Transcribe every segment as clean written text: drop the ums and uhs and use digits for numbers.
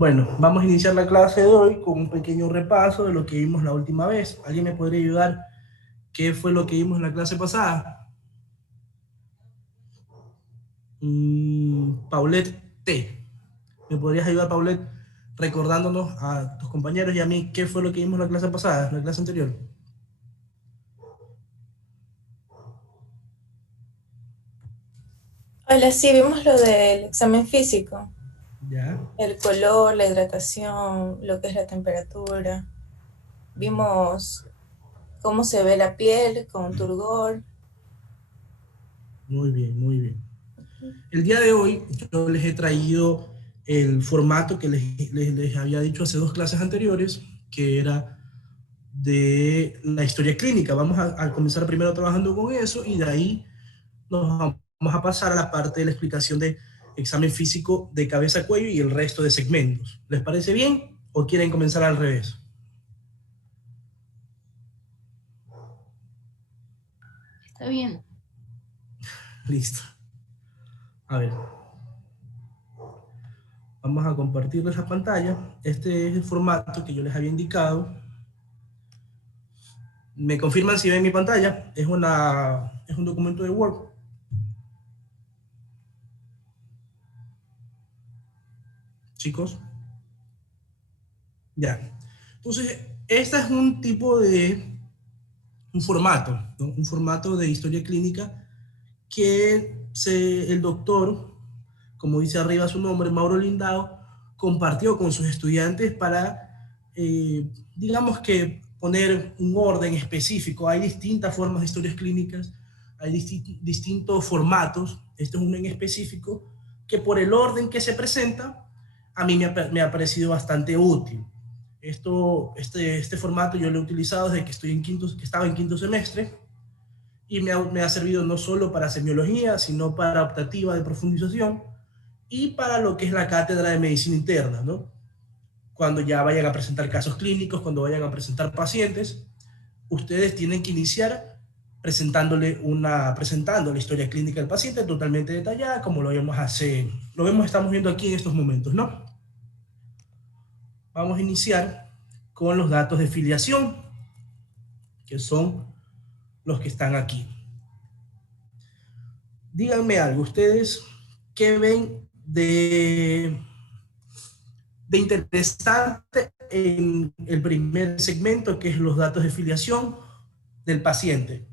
Bueno, vamos a iniciar la clase de hoy con un pequeño repaso de lo que vimos la última vez. ¿Alguien me podría ayudar? ¿Qué fue lo que vimos en la clase pasada? Paulette T. ¿Me podrías ayudar, Paulette, recordándonos a tus compañeros y a mí qué fue lo que vimos en la clase pasada, en la clase anterior? Hola, sí, vimos lo del examen físico, Ya, el color, la hidratación, lo que es la temperatura. Vimos cómo se ve la piel con turgor. muy bien, muy bien. El día de hoy yo les he traído el formato que les había dicho hace dos clases anteriores, que era de la historia clínica. Vamos a comenzar primero trabajando con eso y de ahí nos vamos a pasar a la parte de la explicación de examen físico de cabeza a cuello y el resto de segmentos. ¿Les parece bien o quieren comenzar al revés? Está bien. Listo. A ver, vamos a compartirles la pantalla. Este es el formato que yo les había indicado. ¿Me confirman si ven mi pantalla? Es un documento de Word. Chicos, ya. Entonces, este es un tipo de, un formato, ¿no? Un formato de historia clínica que el doctor, como dice arriba su nombre, Mauro Lindao, compartió con sus estudiantes para, digamos que, poner un orden específico. Hay distintas formas de historias clínicas, hay distintos formatos. Este es uno en específico que por el orden que se presenta, a mí me ha parecido bastante útil. Este formato yo lo he utilizado desde que, que estaba en quinto semestre y me ha servido no solo para semiología, sino para optativa de profundización y para lo que es la cátedra de medicina interna, ¿no? Cuando ya vayan a presentar casos clínicos, cuando vayan a presentar pacientes, ustedes tienen que iniciar presentando la historia clínica del paciente totalmente detallada, como estamos viendo aquí en estos momentos, ¿no? Vamos a iniciar con los datos de filiación, que son los que están aquí. Díganme algo, ustedes, ¿qué ven de interesante en el primer segmento, que es los datos de filiación del paciente?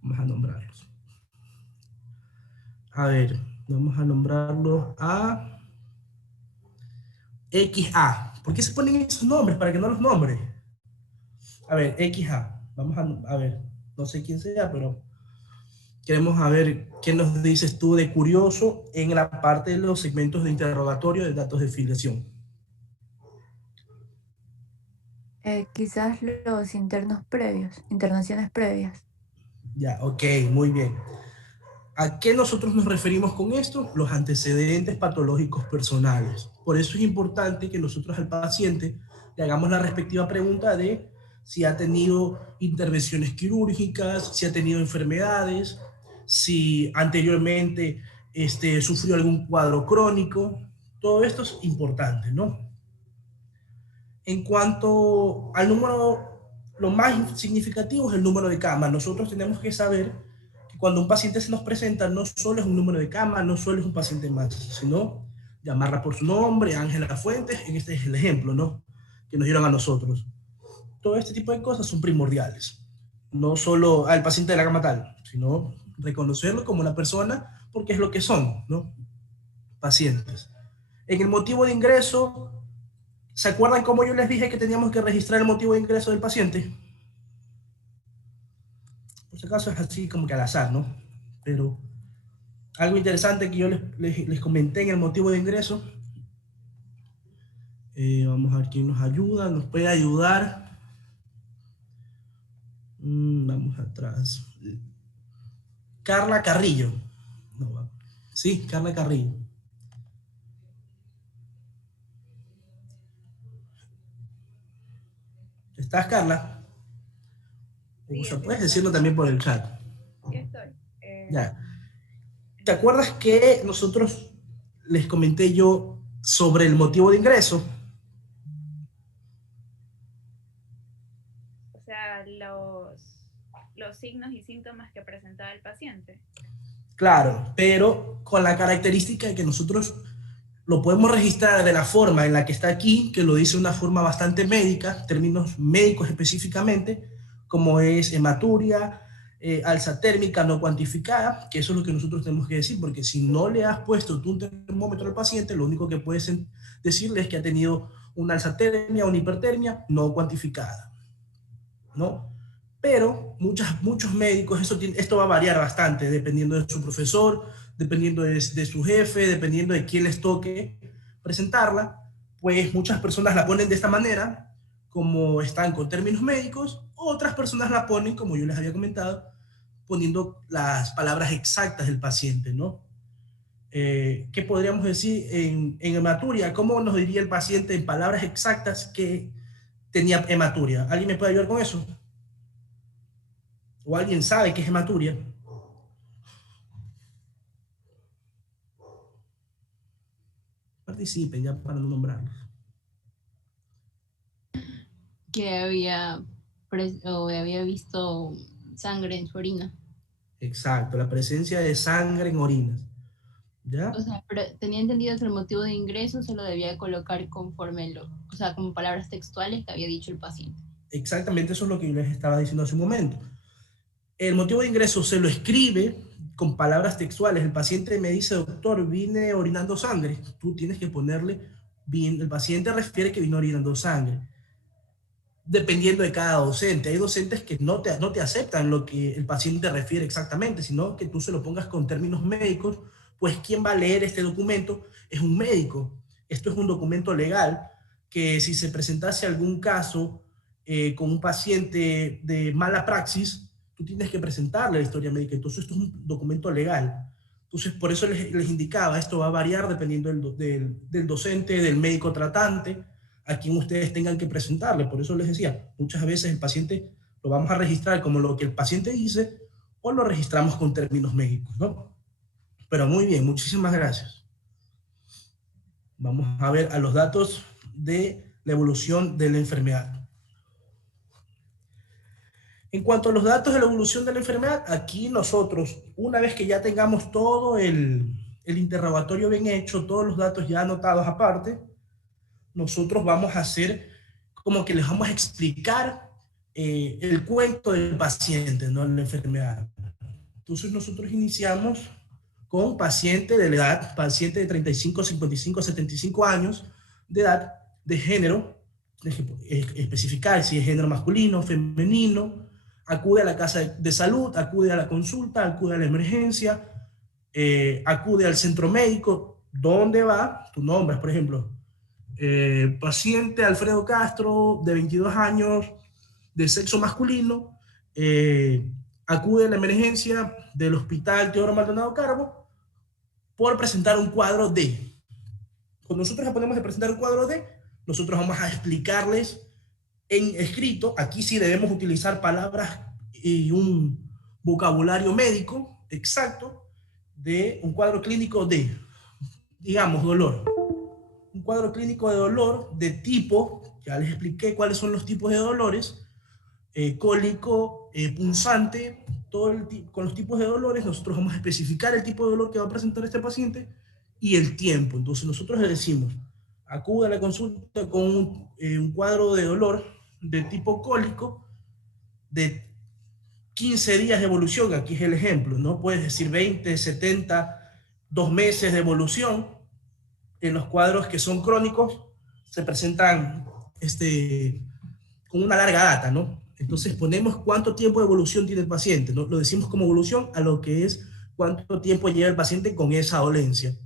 Vamos a nombrarlos. A ver, vamos a nombrarlos a XA. ¿Por qué se ponen esos nombres para que no los nombre? A ver, XA. A ver, no sé quién sea, pero queremos ver qué nos dices tú de curioso en la parte de los segmentos de interrogatorio de datos de filiación. Quizás los internos previos, internaciones previas. Ya, ok, muy bien. ¿A qué nosotros nos referimos con esto? Los antecedentes patológicos personales. Por eso es importante que nosotros al paciente le hagamos la respectiva pregunta de si ha tenido intervenciones quirúrgicas, si ha tenido enfermedades, si anteriormente sufrió algún cuadro crónico. Todo esto es importante, ¿no? En cuanto al número, lo más significativo es el número de camas. Nosotros tenemos que saber que cuando un paciente se nos presenta, no solo es un número de cama, no solo es un paciente más, sino llamarla por su nombre, Ángela Fuentes, en este es el ejemplo, ¿no? Que nos dieron a nosotros. Todo este tipo de cosas son primordiales. No solo al paciente de la cama tal, sino reconocerlo como una persona, porque es lo que son, ¿no? Pacientes. En el motivo de ingreso, ¿se acuerdan cómo yo les dije que teníamos que registrar el motivo de ingreso del paciente? Por si acaso es así como que al azar, ¿no? Pero algo interesante que yo les comenté en el motivo de ingreso. Vamos a ver quién nos ayuda, nos puede ayudar. Vamos atrás. Carla Carrillo. No, sí, Carla Carrillo. ¿Estás, Carla? O Sí, sea, aquí puedes estoy. decirlo también por el chat. Aquí estoy. Ya. ¿Te acuerdas que nosotros les comenté yo sobre el motivo de ingreso. O sea, los signos y síntomas que presentaba el paciente. Claro, pero con la característica de que nosotros lo podemos registrar de la forma en la que está aquí, que lo dice de una forma bastante médica, términos médicos específicamente, como es hematuria, alza térmica no cuantificada, que eso es lo que nosotros tenemos que decir, porque si no le has puesto tú un termómetro al paciente, lo único que puedes decirle es que ha tenido una alza térmica o una hipertermia no cuantificada, ¿no? Pero muchos médicos, esto va a variar bastante dependiendo de su profesor, dependiendo de su jefe, dependiendo de quién les toque presentarla, pues muchas personas la ponen de esta manera, como están con términos médicos, otras personas la ponen, como yo les había comentado, poniendo las palabras exactas del paciente, ¿no? ¿Qué podríamos decir en hematuria? ¿Cómo nos diría el paciente en palabras exactas que tenía hematuria? ¿Alguien me puede ayudar con eso? ¿O alguien sabe qué es hematuria? Participen ya para no nombrarlos. Que había visto sangre en su orina. Exacto, la presencia de sangre en orinas. ¿Ya? O sea, pero tenía entendido que el motivo de ingreso se lo debía colocar conforme o sea, como palabras textuales que había dicho el paciente. Exactamente, eso es lo que yo les estaba diciendo hace un momento. El motivo de ingreso se lo escribe con palabras textuales. El paciente me dice, doctor, vine orinando sangre. Tú tienes que ponerle, bien, el paciente refiere que vino orinando sangre. Dependiendo de cada docente. Hay docentes que no te aceptan lo que el paciente refiere exactamente, sino que tú se lo pongas con términos médicos, pues quien va a leer este documento es un médico. Esto es un documento legal que si se presentase algún caso con un paciente de mala praxis, tú tienes que presentarle la historia médica. Entonces esto es un documento legal. Entonces por eso les indicaba, esto va a variar dependiendo del docente, del médico tratante, a quien ustedes tengan que presentarle. Por eso les decía, muchas veces el paciente lo vamos a registrar como lo que el paciente dice o lo registramos con términos médicos, ¿no? Pero muy bien, muchísimas gracias. Vamos a ver a los datos de la evolución de la enfermedad. En cuanto a los datos de la evolución de la enfermedad, aquí nosotros, una vez que ya tengamos todo el interrogatorio bien hecho, todos los datos ya anotados aparte, nosotros vamos a hacer como que les vamos a explicar el cuento del paciente, ¿no? La enfermedad. Entonces nosotros iniciamos con paciente de la edad, paciente de 35, 55, 75 años de edad, de género, especificar si es género masculino, femenino, acude a la casa de salud, acude a la consulta, acude a la emergencia, acude al centro médico. ¿Dónde va? Tu nombre, por ejemplo. Paciente Alfredo Castro, de 22 años, de sexo masculino, acude a la emergencia del Hospital Teodoro Maldonado Carbo por presentar un cuadro D. Cuando nosotros le ponemos de presentar un cuadro D, nosotros vamos a explicarles en escrito. Aquí sí debemos utilizar palabras y un vocabulario médico exacto de un cuadro clínico de, digamos, dolor. Un cuadro clínico de dolor de tipo, ya les expliqué cuáles son los tipos de dolores, cólico, punzante, con los tipos de dolores, nosotros vamos a especificar el tipo de dolor que va a presentar este paciente y el tiempo. Entonces nosotros le decimos, acude a la consulta con un cuadro de dolor de tipo cólico de 15 días de evolución, aquí es el ejemplo, ¿no? Puedes decir 20, 70, 2 meses de evolución. En los cuadros que son crónicos se presentan con una larga data, ¿no? Entonces ponemos cuánto tiempo de evolución tiene el paciente, ¿no? Lo decimos como evolución a lo que es cuánto tiempo lleva el paciente con esa dolencia.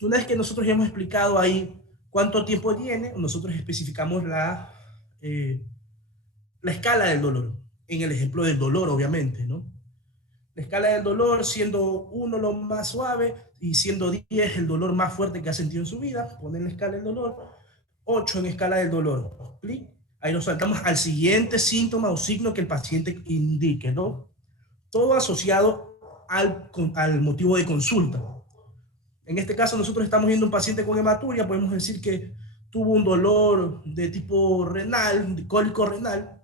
Una vez que nosotros ya hemos explicado ahí cuánto tiempo tiene, nosotros especificamos la escala del dolor, en el ejemplo del dolor, obviamente, ¿no? La escala del dolor, siendo 1 lo más suave y siendo 10 el dolor más fuerte que ha sentido en su vida, ponen la escala del dolor, 8 en escala del dolor. ¿Sí? Ahí nos saltamos al siguiente síntoma o signo que el paciente indique, ¿no? Todo asociado al motivo de consulta. En este caso nosotros estamos viendo un paciente con hematuria, podemos decir que tuvo un dolor de tipo renal, de cólico renal,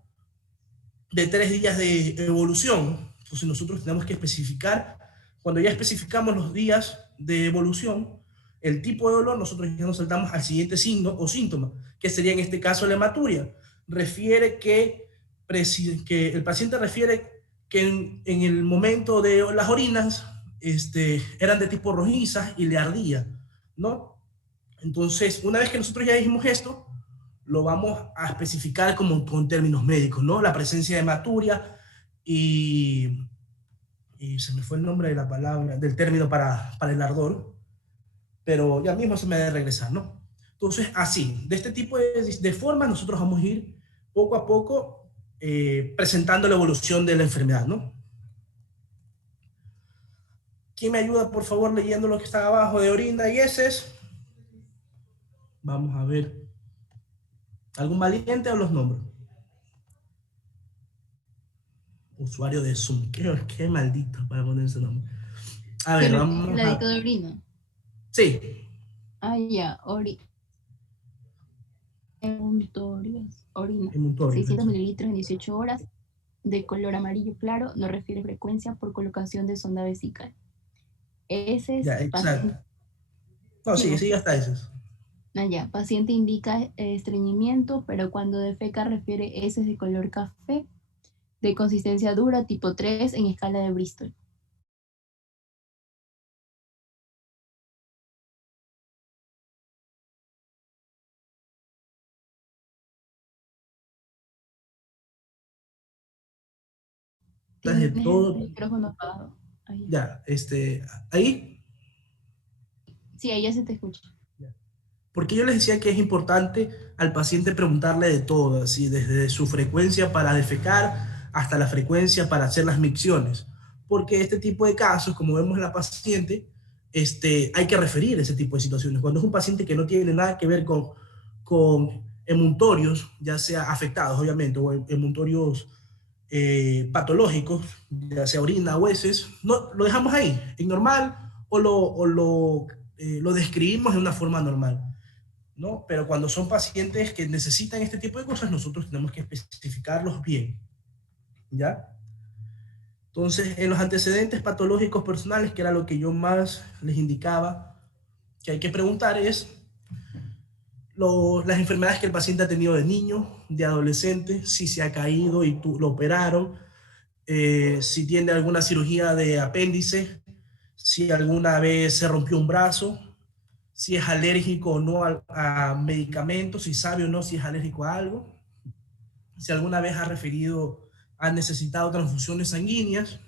de 3 días de evolución. Entonces nosotros tenemos que especificar, cuando ya especificamos los días de evolución, el tipo de dolor, nosotros ya nos saltamos al siguiente signo o síntoma, que sería en este caso la hematuria. Refiere que el paciente refiere que en el momento de las orinas eran de tipo rojizas y le ardía, ¿no? Entonces, una vez que nosotros ya dijimos esto, lo vamos a especificar como con términos médicos, ¿no? La presencia de hematuria y se me fue el nombre de la palabra, del término para el ardor, pero ya mismo se me debe regresar, ¿no? Entonces, así, de este tipo de formas, nosotros vamos a ir poco a poco presentando la evolución de la enfermedad, ¿no? ¿Quién me ayuda, por favor, leyendo lo que está abajo de orina y heces? Vamos a ver. ¿Algún valiente o los nombro? Usuario de Zoom. Qué maldito para poner ese nombre. A ver, vamos ¿El a... adicto de orina? Sí. Ah, ya, orina. Emuntorio, 600 exacto. mililitros en 18 horas, de color amarillo claro, no refiere frecuencia por colocación de sonda vesical. Ese es Ya, exacto. No, sigue hasta esos. Ya, paciente indica estreñimiento, pero cuando defeca refiere heces de color café, de consistencia dura, tipo 3 en escala de Bristol. De Tienes todo. el micrófono apagado. Ahí. Ya, ahí. Sí, ahí ya se te escucha. Porque yo les decía que es importante al paciente preguntarle de todo, así desde su frecuencia para defecar hasta la frecuencia para hacer las micciones. Porque este tipo de casos, como vemos en la paciente, hay que referir ese tipo de situaciones. Cuando es un paciente que no tiene nada que ver con emuntorios, ya sea afectados, obviamente, o emuntorios patológicos, ya sea orina o heces, no, lo dejamos ahí, en normal, lo describimos de una forma normal, ¿no? Pero cuando son pacientes que necesitan este tipo de cosas, nosotros tenemos que especificarlos bien, ¿ya? Entonces, en los antecedentes patológicos personales, que era lo que yo más les indicaba, que hay que preguntar es las enfermedades que el paciente ha tenido de niño, de adolescente, si se ha caído y lo operaron, si tiene alguna cirugía de apéndice, si alguna vez se rompió un brazo, si es alérgico o no a medicamentos, si sabe o no si es alérgico a algo, si alguna vez ha necesitado transfusiones sanguíneas.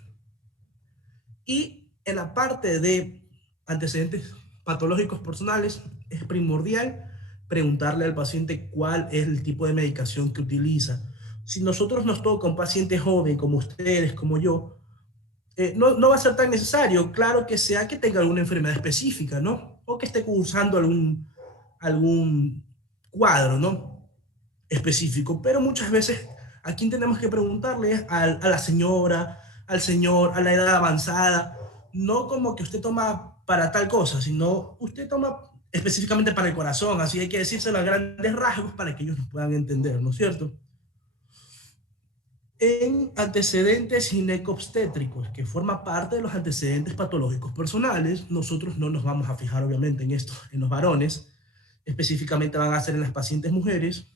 Y en la parte de antecedentes patológicos personales, es primordial preguntarle al paciente cuál es el tipo de medicación que utiliza. Si nosotros nos toca un paciente joven como ustedes, como yo, no va a ser tan necesario, claro que sea que tenga alguna enfermedad específica, ¿no? O que esté cursando algún cuadro, ¿no? Específico, pero muchas veces a quien tenemos que preguntarle es a la señora, al señor, a la edad avanzada, no como que usted toma para tal cosa, sino usted toma específicamente para el corazón, así hay que decírselo a grandes rasgos para que ellos nos puedan entender, ¿no es cierto? En antecedentes ginecobstétricos, que forma parte de los antecedentes patológicos personales, nosotros no nos vamos a fijar obviamente en esto, en los varones, específicamente van a ser en las pacientes mujeres.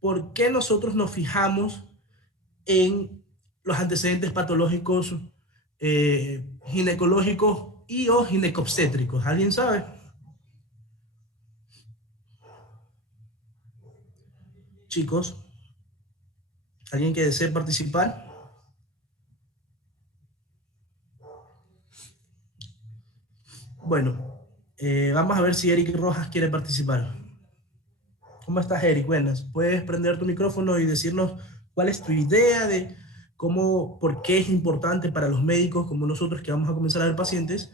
¿Por qué nosotros nos fijamos en los antecedentes patológicos ginecológicos y o ginecobstétricos? ¿Alguien sabe? Chicos, ¿alguien que desee participar? Bueno, vamos a ver si Eric Rojas quiere participar. ¿Cómo estás, Eric? Buenas. ¿Puedes prender tu micrófono y decirnos cuál es tu idea de por qué es importante para los médicos como nosotros que vamos a comenzar a ver pacientes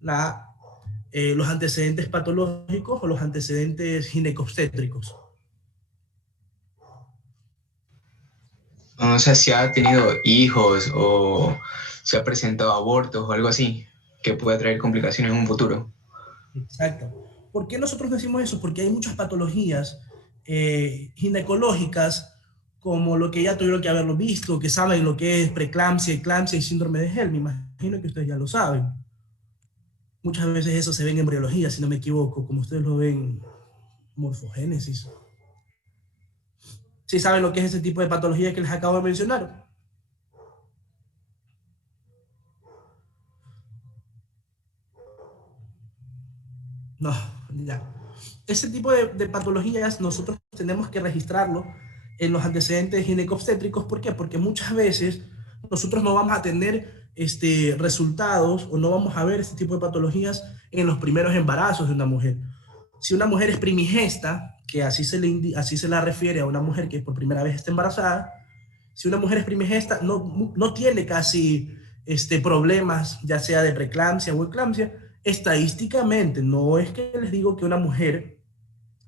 los antecedentes patológicos o los antecedentes ginecobstétricos? O sea, si ha tenido hijos o se ha presentado abortos o algo así. que pueda traer complicaciones en un futuro. Exacto. ¿Por qué nosotros decimos eso? Porque hay muchas patologías ginecológicas, como lo que ya tuvieron que haberlo visto, que saben lo que es preeclampsia, eclampsia y síndrome de Hell. Me imagino que ustedes ya lo saben. Muchas veces eso se ve en embriología, si no me equivoco, como ustedes lo ven, morfogénesis. ¿Sí saben lo que es ese tipo de patología que les acabo de mencionar? No, ya. Ese tipo de patologías nosotros tenemos que registrarlo en los antecedentes ginecobstétricos. ¿Por qué? Porque muchas veces nosotros no vamos a tener resultados o no vamos a ver este tipo de patologías en los primeros embarazos de una mujer. Si una mujer es primigesta, que así se la refiere a una mujer que por primera vez está embarazada, si una mujer es primigesta, no tiene casi problemas, ya sea de preeclampsia o eclampsia. Estadísticamente, no es que les digo que una mujer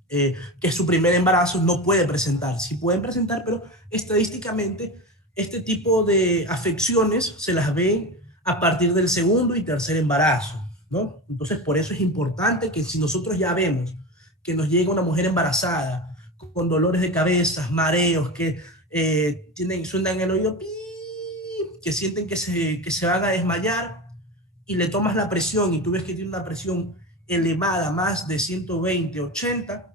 que es su primer embarazo no puede presentar, sí pueden presentar, pero estadísticamente este tipo de afecciones se las ven a partir del segundo y tercer embarazo, ¿no? Entonces, por eso es importante que si nosotros ya vemos que nos llega una mujer embarazada con dolores de cabeza, mareos, que suenan en el oído, que sienten que se van a desmayar, y le tomas la presión y tú ves que tiene una presión elevada, más de 120, 80,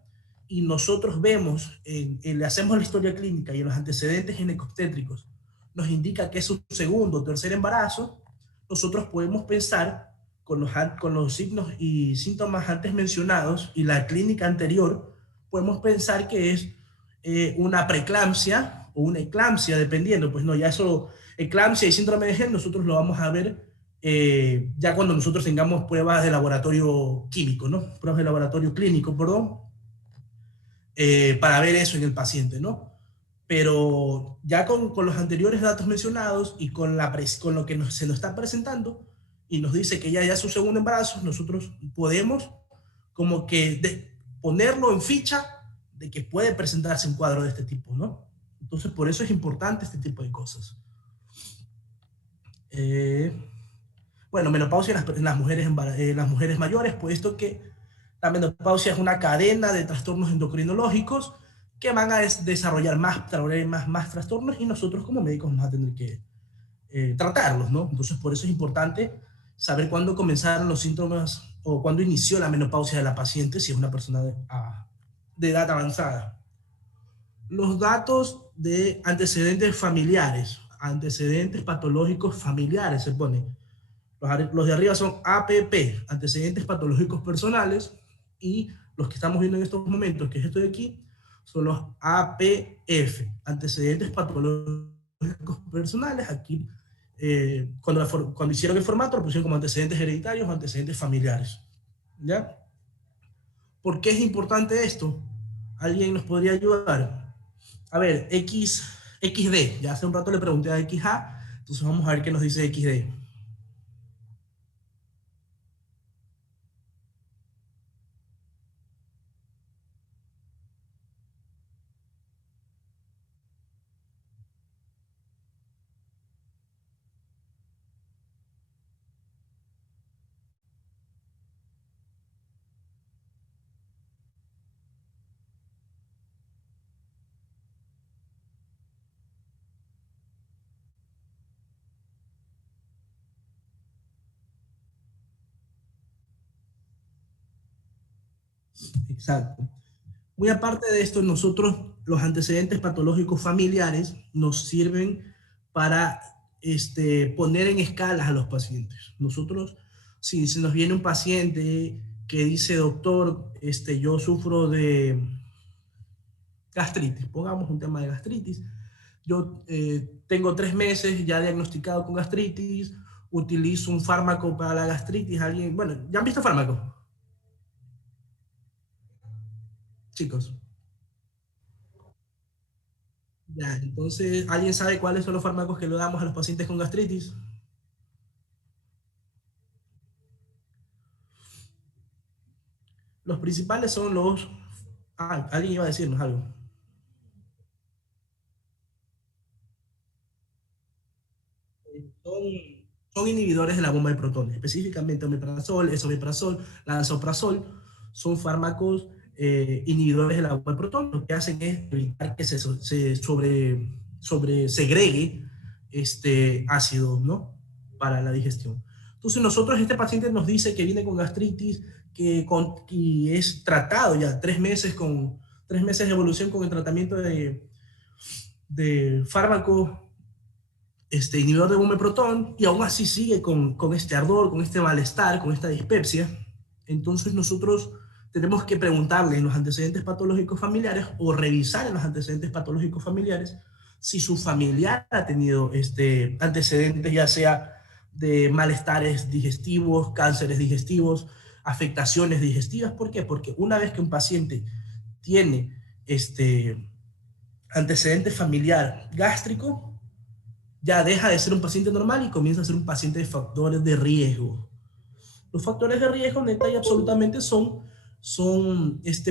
y nosotros vemos, le hacemos la historia clínica y en los antecedentes ginecobstétricos nos indica que es su segundo o tercer embarazo, nosotros podemos pensar con los signos y síntomas antes mencionados y la clínica anterior, podemos pensar que es una preeclampsia o una eclampsia, dependiendo, pues no, ya eso, eclampsia y síndrome de Hell, nosotros lo vamos a ver ya cuando nosotros tengamos pruebas de laboratorio químico, ¿no? Pruebas de laboratorio clínico, perdón, para ver eso en el paciente, ¿no? Pero ya con los anteriores datos mencionados y con lo que se nos está presentando y nos dice que ya es su segundo embarazo, nosotros podemos como que ponerlo en ficha de que puede presentarse un cuadro de este tipo, ¿no? Entonces, por eso es importante este tipo de cosas. Bueno, menopausia en las mujeres mayores, puesto que la menopausia es una cadena de trastornos endocrinológicos que van a desarrollar más trastornos y nosotros como médicos vamos a tener que tratarlos, ¿no? Entonces, por eso es importante saber cuándo comenzaron los síntomas o cuándo inició la menopausia de la paciente, si es una persona de edad avanzada. Los datos de antecedentes familiares, antecedentes patológicos familiares se pone. Los de arriba son APP, antecedentes patológicos personales, y los que estamos viendo en estos momentos, que es esto de aquí, son los APF, antecedentes patológicos personales. Aquí, cuando hicieron el formato, lo pusieron como antecedentes hereditarios o antecedentes familiares. ¿Ya? ¿Por qué es importante esto? ¿Alguien nos podría ayudar? A ver, XD, ya hace un rato le pregunté a XA, entonces vamos a ver qué nos dice XD. Exacto. Muy aparte de esto, nosotros, los antecedentes patológicos familiares, nos sirven para poner en escalas a los pacientes. Nosotros, si se nos viene un paciente que dice, doctor, yo sufro de gastritis, pongamos un tema de gastritis, yo tengo 3 meses ya diagnosticado con gastritis, utilizo un fármaco para la gastritis, bueno, ¿ya han visto fármacos? Chicos. Ya, entonces, ¿alguien sabe cuáles son los fármacos que le damos a los pacientes con gastritis? Los principales son los... Ah, alguien iba a decirnos algo. Son son inhibidores de la bomba de protones, específicamente omeprazol, esomeprazol, lansoprazol, son fármacos inhibidores de la bomba de protones. Lo que hacen es evitar que se sobre segregue ácido, ¿no? Para la digestión. Entonces nosotros, este paciente nos dice que viene con gastritis, que es tratado ya 3 meses con 3 meses de evolución con el tratamiento de fármaco inhibidor de bumeprotón, y aún así sigue con este ardor, con este malestar, con esta dispepsia. Entonces nosotros tenemos que preguntarle en los antecedentes patológicos familiares o revisar en los antecedentes patológicos familiares si su familiar ha tenido antecedentes, ya sea de malestares digestivos, cánceres digestivos, afectaciones digestivas. ¿Por qué? Porque una vez que un paciente tiene antecedente familiar gástrico, ya deja de ser un paciente normal y comienza a ser un paciente de factores de riesgo. Los factores de riesgo neta y absolutamente son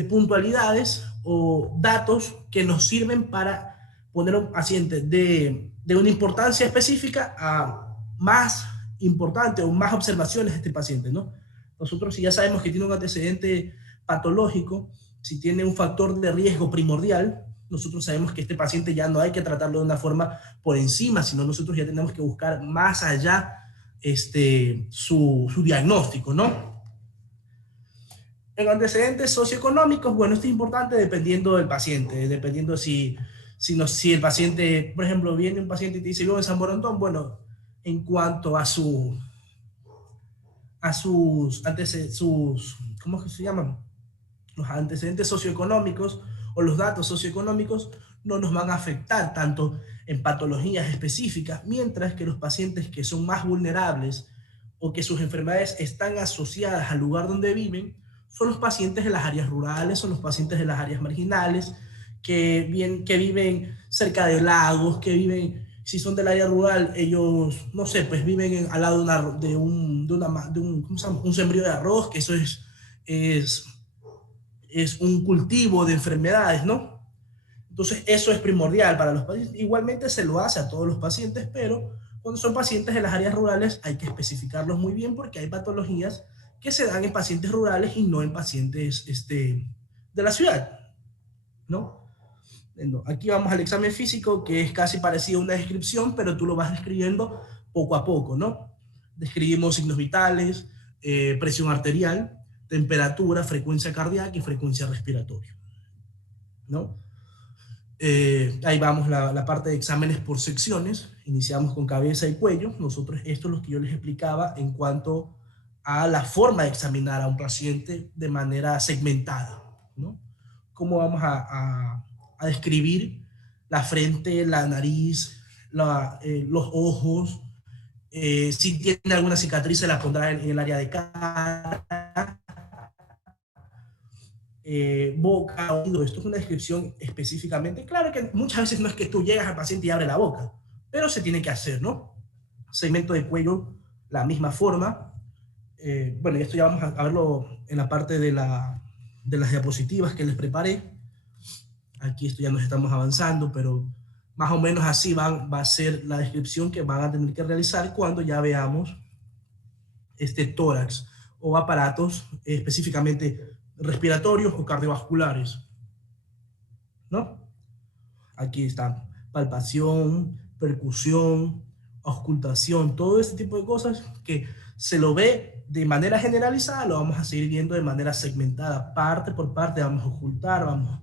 puntualidades o datos que nos sirven para poner a un paciente de una importancia específica a más importante o más observaciones de este paciente, ¿no? Nosotros, si ya sabemos que tiene un antecedente patológico, si tiene un factor de riesgo primordial, nosotros sabemos que este paciente ya no hay que tratarlo de una forma por encima, sino nosotros ya tenemos que buscar más allá su diagnóstico, ¿no? En antecedentes socioeconómicos, bueno, esto es importante dependiendo del paciente, dependiendo si el paciente, por ejemplo, viene un paciente y te dice, yo en San Borondón, bueno, en cuanto a ¿cómo es que se llaman? Los antecedentes socioeconómicos o los datos socioeconómicos no nos van a afectar tanto en patologías específicas, mientras que los pacientes que son más vulnerables o que sus enfermedades están asociadas al lugar donde viven son los pacientes de las áreas rurales, son los pacientes de las áreas marginales, que viven cerca de lagos, que viven, si son del área rural, ellos, no sé, pues viven al lado ¿cómo se llama? Un sembrío de arroz, que eso es es un cultivo de enfermedades, ¿no? Entonces, eso es primordial para los pacientes. Igualmente se lo hace a todos los pacientes, pero cuando son pacientes de las áreas rurales hay que especificarlos muy bien porque hay patologías que se dan en pacientes rurales y no en pacientes de la ciudad, ¿no? Aquí vamos al examen físico, que es casi parecido a una descripción, pero tú lo vas describiendo poco a poco, ¿no? Describimos signos vitales, presión arterial, temperatura, frecuencia cardíaca y frecuencia respiratoria, ¿no? Ahí vamos la parte de exámenes por secciones. Iniciamos con cabeza y cuello. Nosotros, esto es lo que yo les explicaba en cuanto a la forma de examinar a un paciente de manera segmentada, ¿no? Cómo vamos a describir la frente, la nariz, los ojos. Si tiene alguna cicatriz, se la pondrá en el área de cara, boca, oído. Esto es una descripción específicamente. Claro que muchas veces no es que tú llegas al paciente y abre la boca, pero se tiene que hacer, ¿no? Segmento de cuello, la misma forma. Bueno, y esto ya vamos a verlo en la parte de las diapositivas que les preparé. Aquí esto ya nos estamos avanzando, pero más o menos así va a ser la descripción que van a tener que realizar cuando ya veamos este tórax o aparatos específicamente respiratorios o cardiovasculares, ¿no? Aquí está palpación, percusión, auscultación, todo este tipo de cosas que se lo ve de manera generalizada, lo vamos a seguir viendo de manera segmentada, parte por parte. Vamos a ocultar, vamos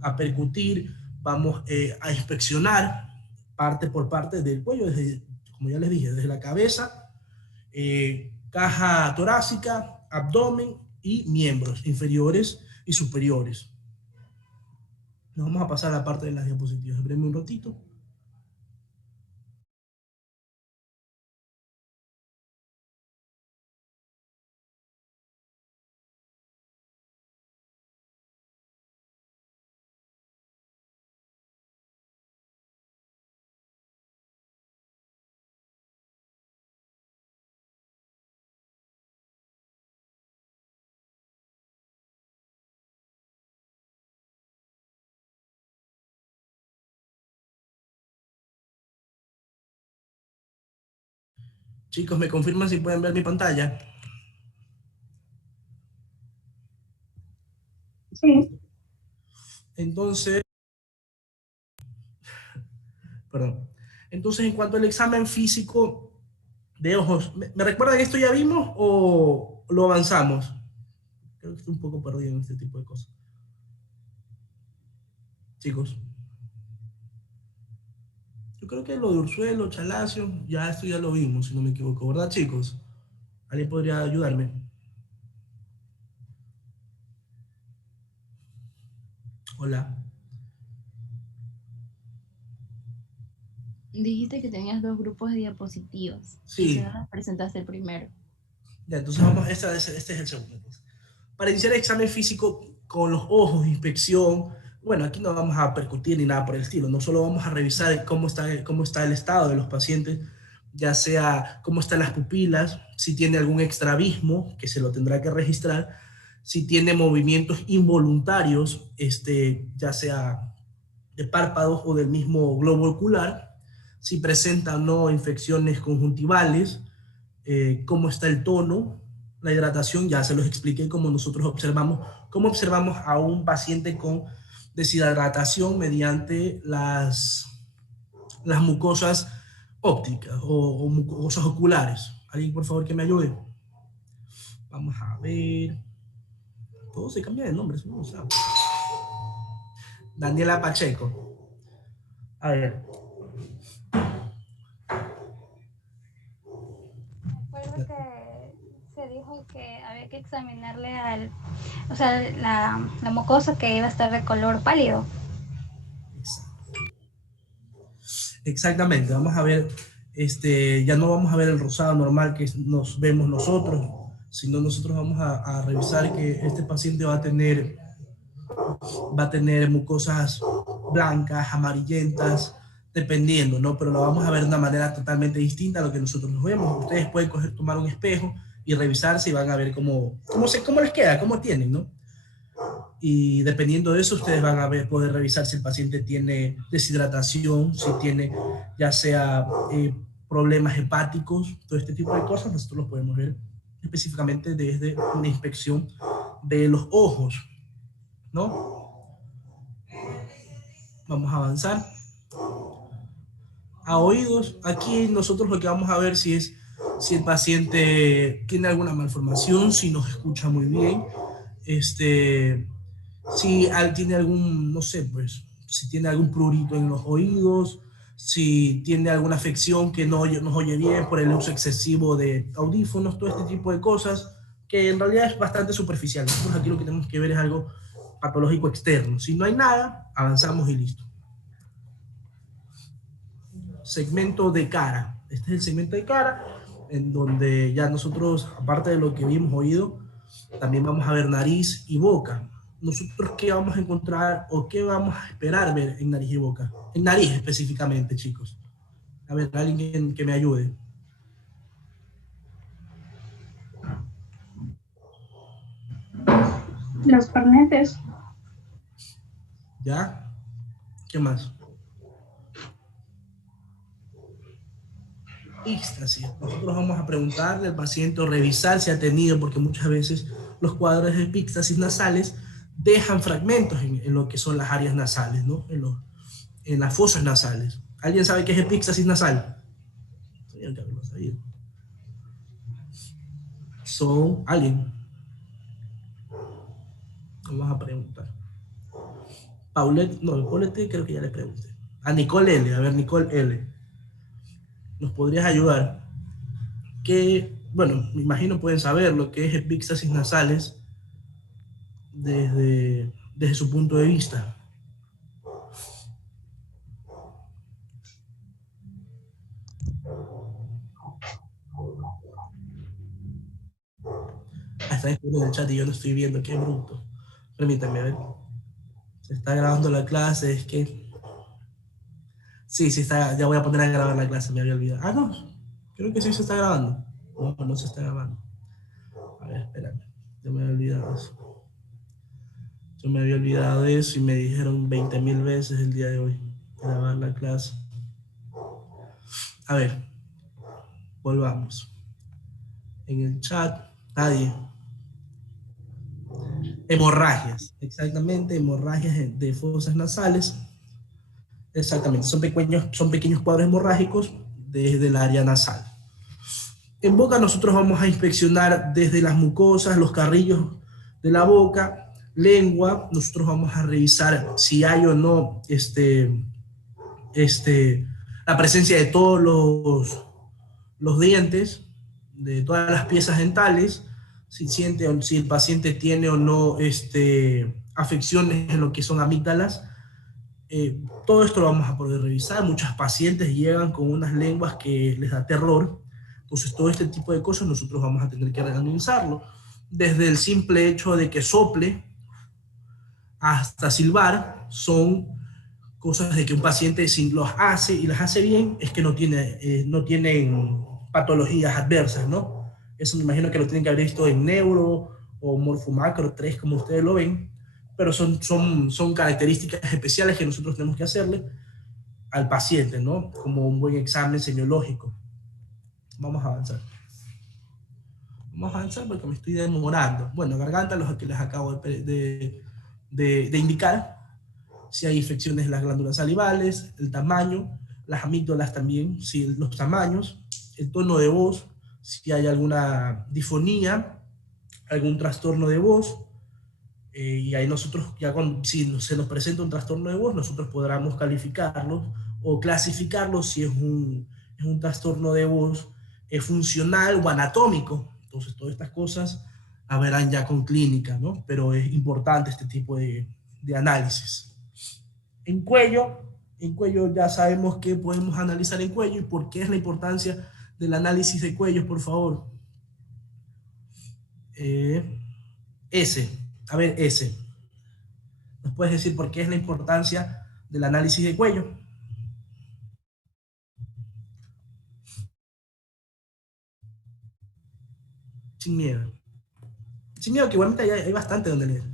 a percutir, vamos a inspeccionar parte por parte del cuello, desde, como ya les dije, desde la cabeza, caja torácica, abdomen y miembros inferiores y superiores. Nos vamos a pasar a la parte de las diapositivas. Espérenme un ratito. Chicos, ¿me confirman si pueden ver mi pantalla? Sí. Entonces, perdón. Entonces, en cuanto al examen físico de ojos, ¿me recuerdan que esto ya vimos o lo avanzamos? Creo que estoy un poco perdido en este tipo de cosas. Chicos. Yo creo que lo de Ursuelo, Chalacio, ya esto ya lo vimos, si no me equivoco, ¿verdad, chicos? ¿Alguien podría ayudarme? Hola. Dijiste que tenías 2 grupos de diapositivas y Sí. solo nos presentaste el primero. Ya, entonces vamos, este es el segundo. Entonces. Para iniciar el examen físico con los ojos, inspección, bueno, aquí no vamos a percutir ni nada por el estilo, no solo vamos a revisar cómo está el estado de los pacientes, ya sea cómo están las pupilas, si tiene algún extravismo, que se lo tendrá que registrar, si tiene movimientos involuntarios, ya sea de párpados o del mismo globo ocular, si presenta o no infecciones conjuntivales, cómo está el tono, la hidratación, ya se los expliqué cómo nosotros cómo observamos a un paciente con deshidratación mediante las mucosas ópticas o mucosas oculares. ¿Alguien, por favor, que me ayude? Vamos a ver. Todo se cambia de nombre, eso no lo sabe. Daniela Pacheco. A ver. Recuerdo que se dijo que había que examinarle o sea, la mucosa que iba a estar de color pálido. Exactamente, vamos a ver, ya no vamos a ver el rosado normal que nos vemos nosotros, sino nosotros vamos a revisar que este paciente va a tener mucosas blancas, amarillentas, dependiendo, ¿no? Pero lo vamos a ver de una manera totalmente distinta a lo que nosotros nos vemos. Ustedes pueden tomar un espejo y revisarse y van a ver cómo les queda, cómo tienen, ¿no? Y dependiendo de eso, ustedes van a poder revisar si el paciente tiene deshidratación, si tiene ya sea problemas hepáticos, todo este tipo de cosas, nosotros los podemos ver específicamente desde una inspección de los ojos, ¿no? Vamos a avanzar. A oídos, aquí nosotros lo que vamos a ver si el paciente tiene alguna malformación, si nos escucha muy bien, si tiene algún, no sé, pues, si tiene algún prurito en los oídos, si tiene alguna afección que no nos oye bien por el uso excesivo de audífonos, todo este tipo de cosas, que en realidad es bastante superficial. Nosotros aquí lo que tenemos que ver es algo patológico externo. Si no hay nada, avanzamos y listo. Segmento de cara. Este es el segmento de cara, en donde ya nosotros, aparte de lo que vimos oído, también vamos a ver nariz y boca. Nosotros, ¿qué vamos a encontrar o qué vamos a esperar ver en nariz y boca? En nariz específicamente, chicos. A ver, alguien que me ayude. Los cornetes. ¿Ya? ¿Qué más? Ixtasis. Nosotros vamos a preguntarle al paciente o revisar si ha tenido, porque muchas veces los cuadros de epíxtasis nasales dejan fragmentos en lo que son las áreas nasales, ¿no? En las fosas nasales. ¿Alguien sabe qué es epíxtasis nasal? ¿Alguien? Vamos a preguntar. Paulette creo que ya le pregunté. A Nicole L. A ver, Nicole L. ¿Nos podrías ayudar? Bueno, me imagino pueden saber lo que es epíxtasis nasales desde su punto de vista. Está escribiendo en el chat y yo no estoy viendo, qué bruto. Permítame, a ver. Se está grabando la clase, es que... Sí, está, ya voy a poner a grabar la clase, me había olvidado. Ah, no, creo que sí se está grabando. No, no se está grabando. A ver, espérame, ya me había olvidado eso. Yo me había olvidado de eso y me dijeron 20.000 veces el día de hoy grabar la clase. A ver, Volvamos. En el chat, nadie. Hemorragias, exactamente, hemorragias de fosas nasales. Exactamente, son pequeños cuadros hemorrágicos desde el área nasal. En boca nosotros vamos a inspeccionar desde las mucosas, los carrillos de la boca, lengua. Nosotros vamos a revisar si hay o no la presencia de todos los dientes, de todas las piezas dentales, si el paciente tiene o no afecciones en lo que son amígdalas. Todo esto lo vamos a poder revisar. Muchos pacientes llegan con unas lenguas que les da terror. Entonces todo este tipo de cosas nosotros vamos a tener que analizarlo. Desde el simple hecho de que sople hasta silbar, son cosas de que un paciente, si los hace y las hace bien, es que no tienen patologías adversas, ¿no? Eso me imagino que lo tienen que haber visto en neuro o morfomacro 3, como ustedes lo ven, pero son características especiales que nosotros tenemos que hacerle al paciente, ¿no? Como un buen examen semiológico. Vamos a avanzar. Vamos a avanzar porque me estoy demorando. Bueno, garganta, los que les acabo de indicar. Si hay infecciones en las glándulas salivales, el tamaño, las amígdalas también, si los tamaños, el tono de voz, si hay alguna disfonía, algún trastorno de voz, y ahí nosotros, si se nos presenta un trastorno de voz, nosotros podremos calificarlo o clasificarlo si es un trastorno de voz funcional o anatómico. Entonces, todas estas cosas la verán ya con clínica, ¿no? Pero es importante este tipo de análisis. En cuello ya sabemos que podemos analizar en cuello y por qué es la importancia del análisis de cuellos, por favor. S. ¿Nos puedes decir por qué es la importancia del análisis de cuello? Sin miedo. Sin miedo, que igualmente hay bastante donde leer.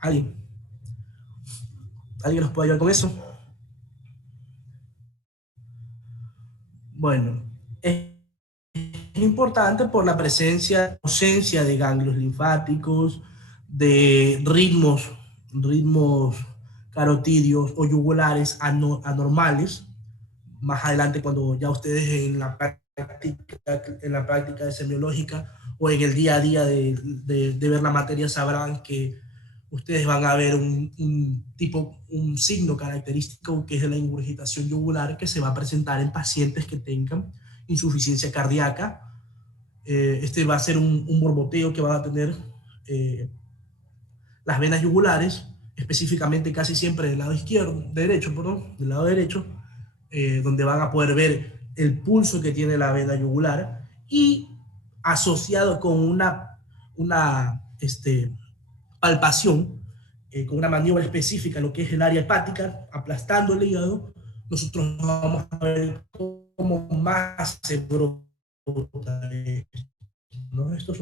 ¿Alguien nos puede ayudar con eso? Bueno, es importante por la ausencia de ganglios linfáticos, de ritmos carotídeos o yugulares anormales. Más adelante, cuando ya ustedes en la práctica semiológica o en el día a día de ver la materia sabrán que ustedes van a ver un signo característico que es la ingurgitación yugular, que se va a presentar en pacientes que tengan insuficiencia cardíaca. Este va a ser un borboteo que van a tener las venas yugulares, específicamente casi siempre del lado derecho, donde van a poder ver el pulso que tiene la vena yugular y asociado con una palpación, con una maniobra específica, lo que es el área hepática, aplastando el hígado, nosotros vamos a ver cómo más se brota esto, ¿no? Estos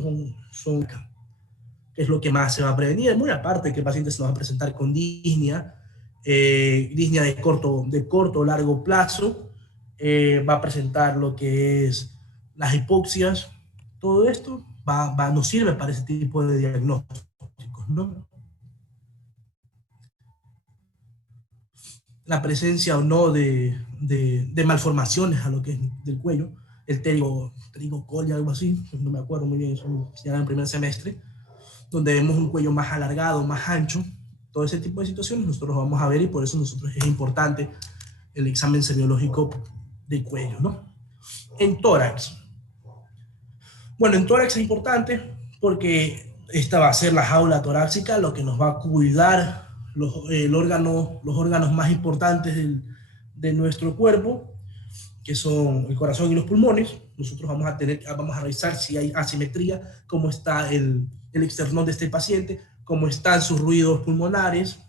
son que es lo que más se va a prevenir, muy aparte que el paciente se va a presentar con disnea de corto o largo plazo, va a presentar lo que es las hipoxias. Todo esto nos sirve para ese tipo de diagnósticos, ¿no? La presencia o no de malformaciones a lo que es del cuello, el pterigocolia, algo así, no me acuerdo muy bien, eso se llama en el primer semestre, donde vemos un cuello más alargado, más ancho. Todo ese tipo de situaciones nosotros vamos a ver y por eso nosotros es importante el examen semiológico de cuello, ¿no? En tórax. Bueno, en tórax es importante porque esta va a ser la jaula torácica, lo que nos va a cuidar los órganos más importantes de nuestro cuerpo, que son el corazón y los pulmones. Nosotros vamos a revisar si hay asimetría, cómo está el externón de este paciente, cómo están sus ruidos pulmonares,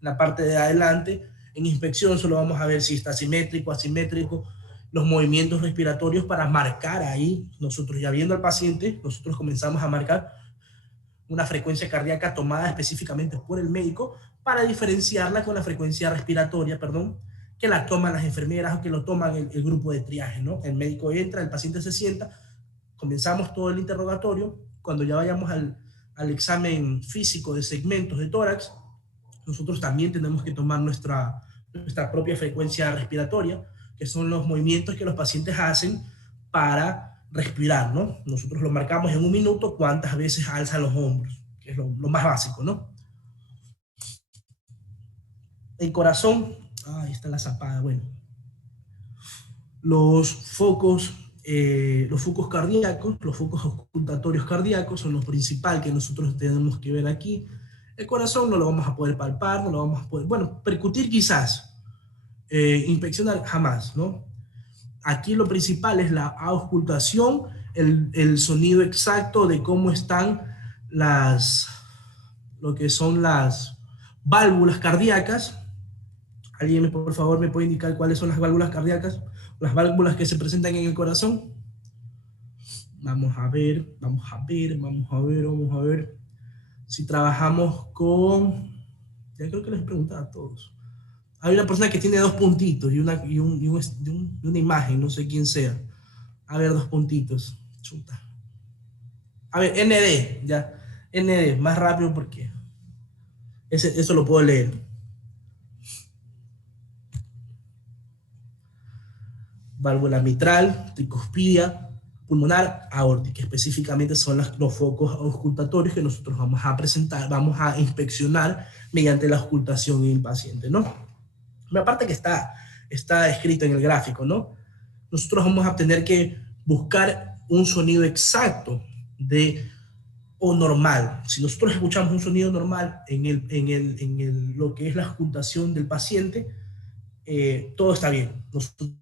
la parte de adelante. En inspección solo vamos a ver si está simétrico, asimétrico, los movimientos respiratorios para marcar ahí. Nosotros ya viendo al paciente, nosotros comenzamos a marcar una frecuencia cardíaca tomada específicamente por el médico para diferenciarla con la frecuencia respiratoria, que la toman las enfermeras o que lo toman el grupo de triaje, ¿no? El médico entra, el paciente se sienta, comenzamos todo el interrogatorio. Cuando ya vayamos al examen físico de segmentos de tórax, nosotros también tenemos que tomar nuestra propia frecuencia respiratoria, que son los movimientos que los pacientes hacen para respirar, ¿no? Nosotros lo marcamos en 1 minuto, cuántas veces alza los hombros, que es lo más básico, ¿no? El corazón, ahí está la zapada, bueno. Los focos cardíacos, los focos auscultatorios cardíacos son lo principal que nosotros tenemos que ver aquí. El corazón no lo vamos a poder palpar, no lo vamos a poder, bueno, percutir quizás, inspeccionar jamás, ¿no? Aquí lo principal es la auscultación, el sonido exacto de cómo están lo que son las válvulas cardíacas. ¿Alguien, por favor, me puede indicar cuáles son las válvulas cardíacas? Las válvulas que se presentan en el corazón. Vamos a ver. Si trabajamos con... Ya creo que les preguntaba a todos. Hay una persona que tiene 2 puntitos y una imagen, no sé quién sea. A ver, 2 puntitos. Chuta. A ver, ND, ya. ND, más rápido porque eso lo puedo leer. Válvula mitral, tricuspidia, pulmonar, aórtica. Específicamente son los focos auscultatorios que nosotros vamos a presentar, vamos a inspeccionar mediante la auscultación en el paciente, ¿no? Aparte que está escrito en el gráfico, ¿no? Nosotros vamos a tener que buscar un sonido exacto o normal. Si nosotros escuchamos un sonido normal en lo que es la auscultación del paciente, todo está bien. Nosotros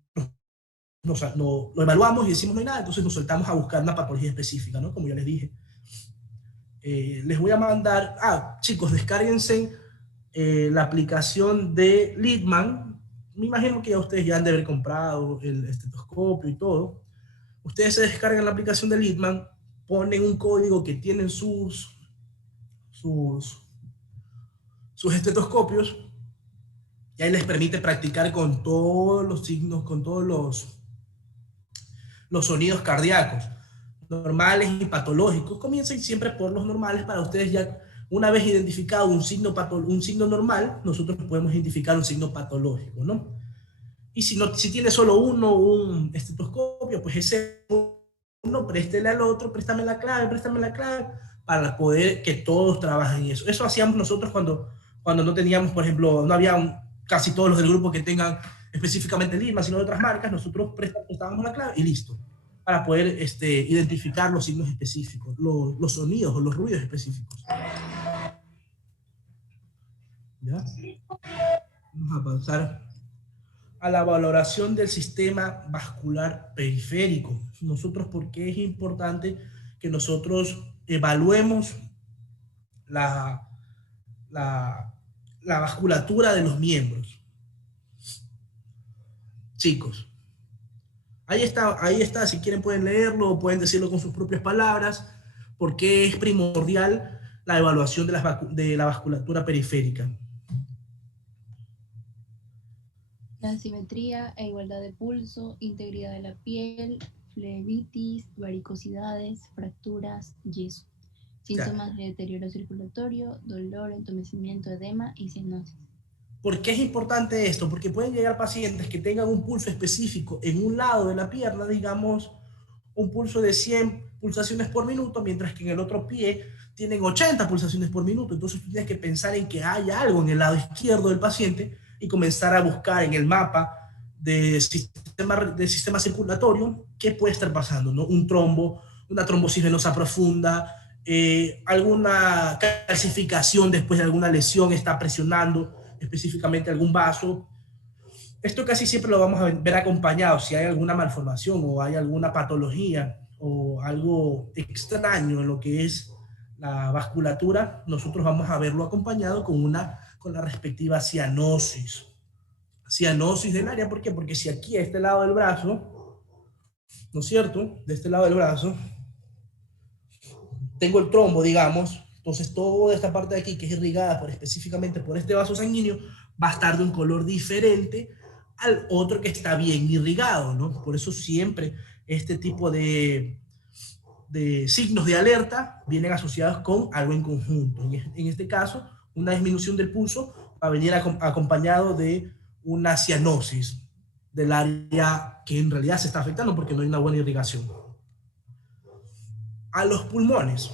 lo evaluamos y decimos no hay nada, entonces nos soltamos a buscar una patología específica, ¿no? Como ya les dije. Les voy a mandar, chicos, descárguense la aplicación de Leadman. Me imagino que ya ustedes ya han de haber comprado el estetoscopio y todo. Ustedes se descargan la aplicación de Leadman, ponen un código que tienen sus estetoscopios y ahí les permite practicar con todos los signos, con todos los sonidos cardíacos, normales y patológicos. Comiencen siempre por los normales para ustedes ya, una vez identificado un signo normal, nosotros podemos identificar un signo patológico, ¿no? Y si tiene solo un estetoscopio, pues ese uno, préstele al otro, préstame la clave, para poder que todos trabajen eso. Eso hacíamos nosotros cuando no teníamos, por ejemplo, no había casi todos los del grupo que tengan específicamente Lima, sino de otras marcas, nosotros prestábamos la clave y listo, para poder identificar los signos específicos, los sonidos o los ruidos específicos. ¿Ya? Vamos a pasar a la valoración del sistema vascular periférico. Nosotros, ¿por qué es importante que nosotros evaluemos la vasculatura de los miembros? Chicos, ahí está, si quieren pueden leerlo o pueden decirlo con sus propias palabras, porque es primordial la evaluación de la vasculatura periférica. La simetría e igualdad de pulso, integridad de la piel, flebitis, varicosidades, fracturas, yeso. Síntomas de deterioro circulatorio, dolor, entumecimiento, edema y cianosis. ¿Por qué es importante esto? Porque pueden llegar pacientes que tengan un pulso específico en un lado de la pierna, digamos, un pulso de 100 pulsaciones por minuto, mientras que en el otro pie tienen 80 pulsaciones por minuto. Entonces tú tienes que pensar en que hay algo en el lado izquierdo del paciente y comenzar a buscar en el mapa de sistema circulatorio qué puede estar pasando, ¿no? Un trombo, una trombosis venosa profunda, alguna calcificación después de alguna lesión está presionando específicamente algún vaso. Esto casi siempre lo vamos a ver acompañado si hay alguna malformación o hay alguna patología o algo extraño en lo que es la vasculatura. Nosotros vamos a verlo acompañado con la respectiva cianosis. Cianosis del área, ¿por qué? Porque si aquí a este lado del brazo, ¿no es cierto? De este lado del brazo, tengo el trombo, digamos, entonces toda esta parte de aquí que es irrigada específicamente por este vaso sanguíneo va a estar de un color diferente al otro que está bien irrigado, ¿no? Por eso siempre este tipo de signos de alerta vienen asociados con algo en conjunto. En este caso, una disminución del pulso va a venir acompañado de una cianosis del área que en realidad se está afectando porque no hay una buena irrigación. A los pulmones.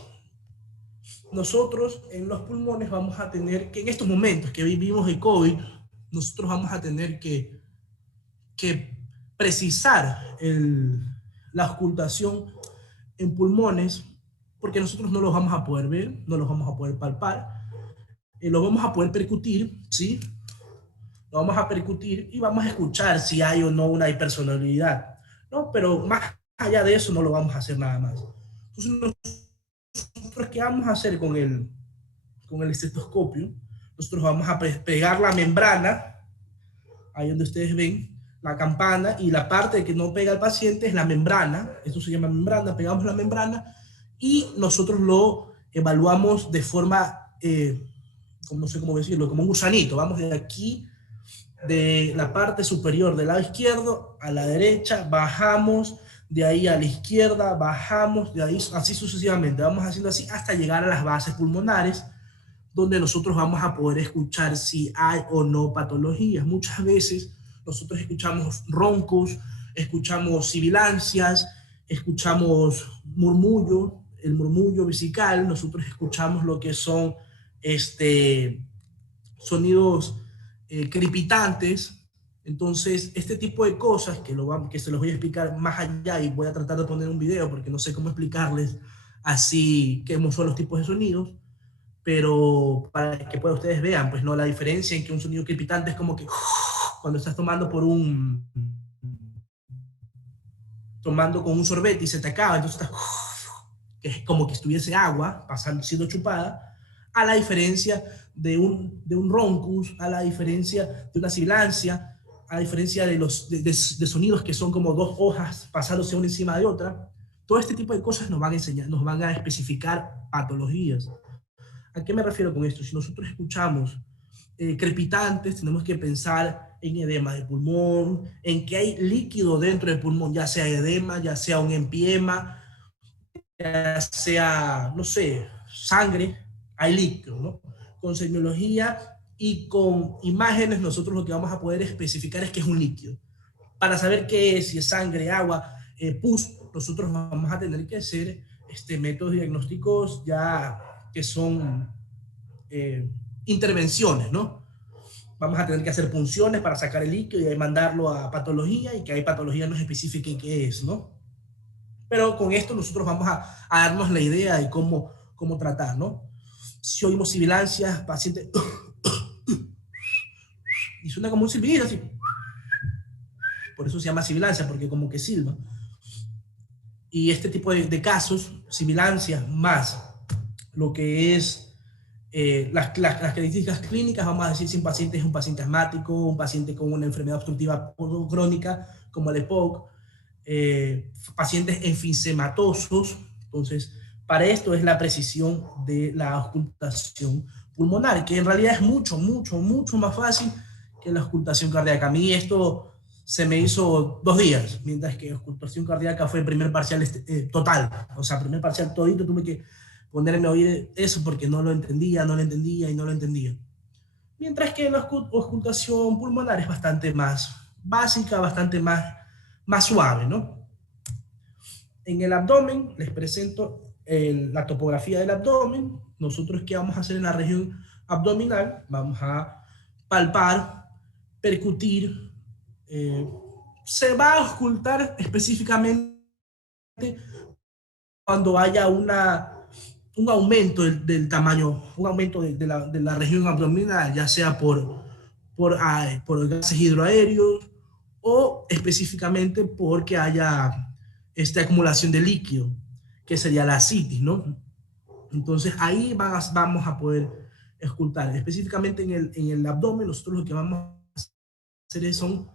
Nosotros en los pulmones vamos a tener que, en estos momentos que vivimos el COVID, nosotros vamos a tener que precisar la auscultación en pulmones, porque nosotros no los vamos a poder ver, no los vamos a poder palpar, los vamos a poder percutir, ¿sí? Lo vamos a percutir y vamos a escuchar si hay o no una hipersonalidad, ¿no? Pero más allá de eso no lo vamos a hacer nada más. Entonces, nosotros, ¿qué vamos a hacer con el estetoscopio? Nosotros vamos a pegar la membrana, ahí donde ustedes ven, la campana, y la parte que no pega al paciente es la membrana, esto se llama membrana, pegamos la membrana y nosotros lo evaluamos de forma, no sé cómo decirlo, como un gusanito, vamos de aquí, de la parte superior del lado izquierdo a la derecha, bajamos, de ahí a la izquierda, bajamos, de ahí así sucesivamente, vamos haciendo así hasta llegar a las bases pulmonares, donde nosotros vamos a poder escuchar si hay o no patologías. Muchas veces nosotros escuchamos roncos, escuchamos sibilancias, escuchamos murmullo, el murmullo vesical, nosotros escuchamos lo que son sonidos crepitantes. Entonces, este tipo de cosas que se los voy a explicar más allá, y voy a tratar de poner un video porque no sé cómo explicarles así qué son los tipos de sonidos, pero para que ustedes vean, pues no, la diferencia en que un sonido crepitante es como que cuando estás tomando con un sorbete y se te acaba, entonces estás, que es como que estuviese agua pasando, siendo chupada, a la diferencia de un roncus, a la diferencia de una sibilancia, a la diferencia de sonidos que son como dos hojas pasándose una encima de otra. Todo este tipo de cosas nos van a enseñar, nos van a especificar patologías. ¿A qué me refiero con esto? Si nosotros escuchamos crepitantes, tenemos que pensar en edema de pulmón, en que hay líquido dentro del pulmón, ya sea edema, ya sea un empiema, ya sea, no sé, sangre, hay líquido, ¿no? Con semiología y con imágenes nosotros lo que vamos a poder especificar es que es un líquido. Para saber qué es, si es sangre, agua, pus, nosotros vamos a tener que hacer métodos diagnósticos ya que son intervenciones, ¿no? Vamos a tener que hacer punciones para sacar el líquido y ahí mandarlo a patología, y que hay patología nos especifique qué es, ¿no? Pero con esto nosotros vamos a darnos la idea de cómo tratar, ¿no? Si oímos sibilancias, paciente y suena como un silbido, así. Por eso se llama sibilancia, porque como que silba. Y este tipo de casos, sibilancias más lo que es las características clínicas, vamos a decir si un paciente es un paciente asmático, un paciente con una enfermedad obstructiva crónica, como el EPOC, pacientes enfisematosos. Entonces, para esto es la precisión de la auscultación pulmonar, que en realidad es mucho, mucho, mucho más fácil que la auscultación cardíaca. A mí esto se me hizo 2 días, mientras que auscultación cardíaca fue el primer parcial total, o sea, primer parcial todito, tuve que ponerme a oír eso porque no lo entendía. Mientras que la auscultación pulmonar es bastante más básica, bastante más suave, ¿no? En el abdomen les presento la topografía del abdomen. Nosotros, ¿qué vamos a hacer en la región abdominal? Vamos a palpar, percutir. Se va a auscultar específicamente cuando haya un aumento del tamaño, un aumento de la región abdominal, ya sea por gases hidroaéreos o específicamente porque haya acumulación de líquido, que sería la ascitis, ¿no? Entonces ahí vamos a poder auscultar. Específicamente en el abdomen, nosotros lo que vamos a hacer son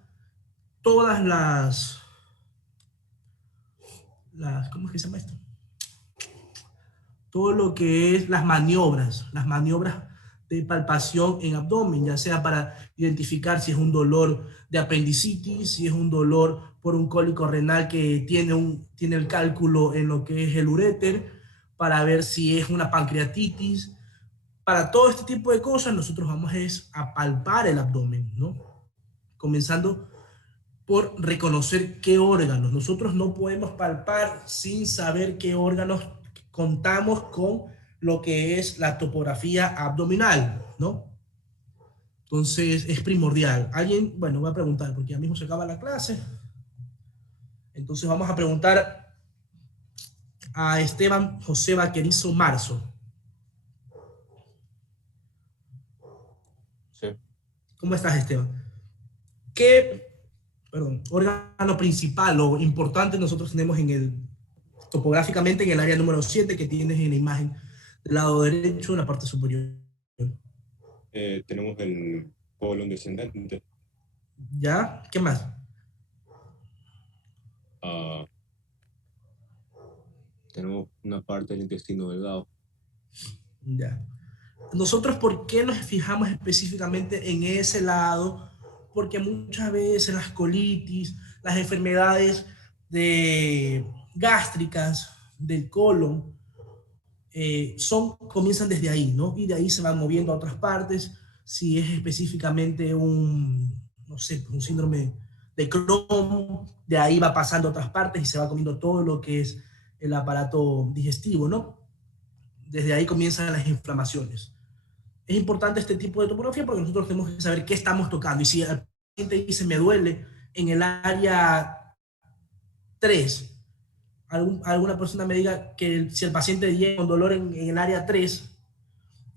todas las ¿cómo es que se llama esto? Todo lo que es las maniobras de palpación en abdomen, ya sea para identificar si es un dolor de apendicitis, si es un dolor por un cólico renal que tiene el cálculo en lo que es el uréter, para ver si es una pancreatitis. Para todo este tipo de cosas nosotros vamos a palpar el abdomen, ¿no? Comenzando por reconocer qué órganos. Nosotros no podemos palpar sin saber qué órganos contamos con lo que es la topografía abdominal, ¿no? Entonces es primordial. Alguien, bueno, voy a preguntar porque ya mismo se acaba la clase. Entonces vamos a preguntar a Esteban José Vaquerizo Marzo. Sí. ¿Cómo estás, Esteban? ¿Qué órgano principal o importante nosotros tenemos topográficamente en el área número 7 que tienes en la imagen del lado derecho en la parte superior? Tenemos el colon descendente. ¿Ya? ¿Qué más? Tenemos una parte del intestino delgado. Ya. Nosotros, ¿por qué nos fijamos específicamente en ese lado? Porque muchas veces las colitis, las enfermedades gástricas del colon, comienzan desde ahí, ¿no? Y de ahí se van moviendo a otras partes. Si es específicamente un síndrome de Crohn, de ahí va pasando a otras partes y se va comiendo todo lo que es el aparato digestivo, ¿no? Desde ahí comienzan las inflamaciones. Es importante este tipo de tomografía porque nosotros tenemos que saber qué estamos tocando. Y si el paciente dice, me duele en el área 3, alguna persona me diga que si el paciente llega con dolor en el área 3,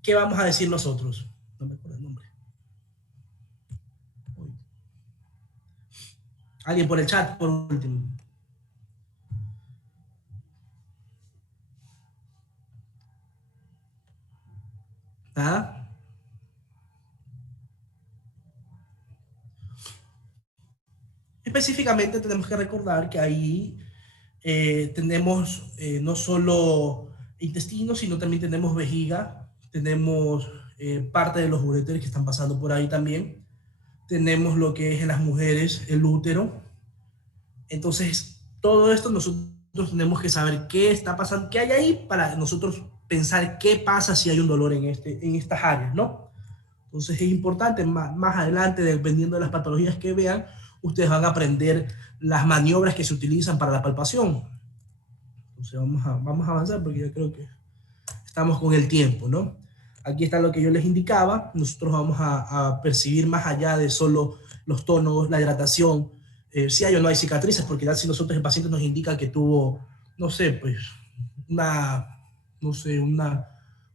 ¿qué vamos a decir nosotros? No me acuerdo el nombre. Alguien por el chat, por último. ¿Ah? Específicamente tenemos que recordar que ahí tenemos no solo intestino, sino también tenemos vejiga, tenemos parte de los uréteres que están pasando por ahí también, tenemos lo que es en las mujeres el útero. Entonces, todo esto nosotros tenemos que saber qué está pasando, qué hay ahí para nosotros pensar qué pasa si hay un dolor en estas áreas, ¿no? Entonces es importante, más adelante, dependiendo de las patologías que vean, ustedes van a aprender las maniobras que se utilizan para la palpación. Entonces vamos a avanzar porque yo creo que estamos con el tiempo, ¿no? Aquí está lo que yo les indicaba. Nosotros vamos a percibir más allá de solo los tonos, la hidratación, si hay o no hay cicatrices, porque ya si nosotros el paciente nos indica que tuvo, no sé, pues una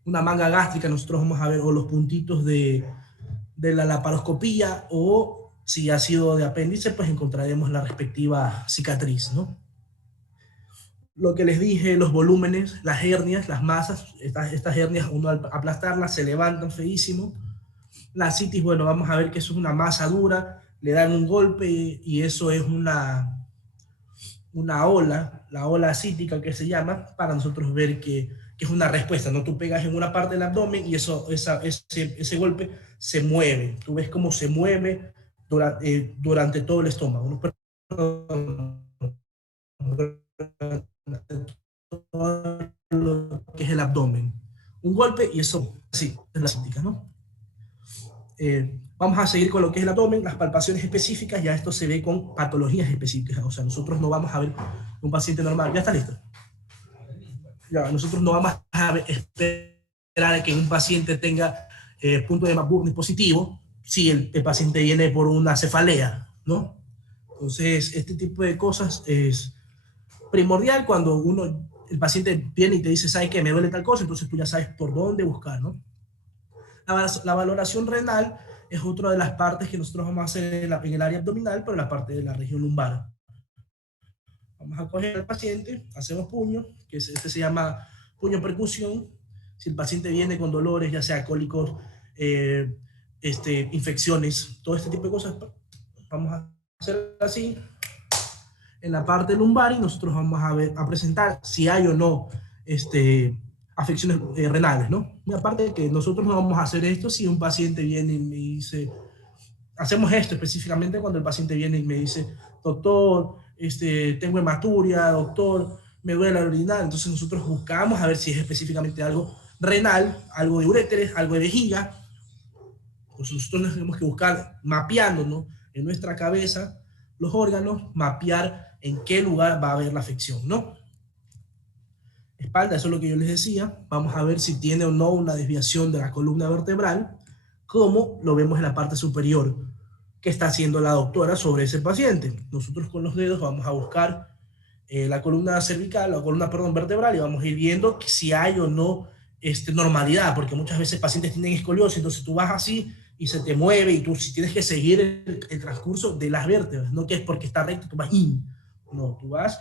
manga gástrica, nosotros vamos a ver o los puntitos de la laparoscopía, o si ha sido de apéndice, pues encontraremos la respectiva cicatriz, ¿no? Lo que les dije, los volúmenes, las hernias, las masas, estas hernias, uno al aplastarlas se levantan feísimo. La citis, bueno, vamos a ver que eso es una masa dura, le dan un golpe y eso es una ola, la ola cítica que se llama, para nosotros ver que es una respuesta, ¿no? Tú pegas en una parte del abdomen y ese golpe se mueve. Tú ves cómo se mueve durante todo el estómago, ¿no? Todo lo que es el abdomen. Un golpe y eso, sí, es la cítica, ¿no? Vamos a seguir con lo que es el abdomen, las palpaciones específicas. Ya esto se ve con patologías específicas. O sea, nosotros no vamos a ver un paciente normal. ¿Ya está listo? Ya, nosotros no vamos a esperar a que un paciente tenga punto de McBurney positivo si el paciente viene por una cefalea, ¿no? Entonces, este tipo de cosas es primordial cuando el paciente viene y te dice, ¿sabes qué? Me duele tal cosa, entonces tú ya sabes por dónde buscar, ¿no? La valoración renal es otra de las partes que nosotros vamos a hacer en el área abdominal, pero en la parte de la región lumbar. Vamos a coger al paciente, hacemos puño, que este se llama puño percusión. Si el paciente viene con dolores, ya sea cólicos, infecciones, todo este tipo de cosas, vamos a hacer así en la parte lumbar y nosotros vamos a presentar si hay o no afecciones renales, ¿no? Y aparte de que nosotros no vamos a hacer esto si un paciente viene y me dice, hacemos esto específicamente cuando el paciente viene y me dice, doctor, tengo hematuria, doctor, me duele la orina. Entonces nosotros buscamos a ver si es específicamente algo renal, algo de uréteres, algo de vejiga. Pues nosotros tenemos que buscar, mapeando, ¿no?, en nuestra cabeza los órganos, mapear en qué lugar va a haber la afección, ¿no? Espalda, eso es lo que yo les decía. Vamos a ver si tiene o no una desviación de la columna vertebral, como lo vemos en la parte superior que está haciendo la doctora sobre ese paciente. Nosotros con los dedos vamos a buscar la columna cervical, la columna, perdón, vertebral, y vamos a ir viendo si hay o no normalidad, porque muchas veces pacientes tienen escoliosis, entonces tú vas así y se te mueve, y tú si tienes que seguir el transcurso de las vértebras, no que es porque está recto, tú vas no, tú vas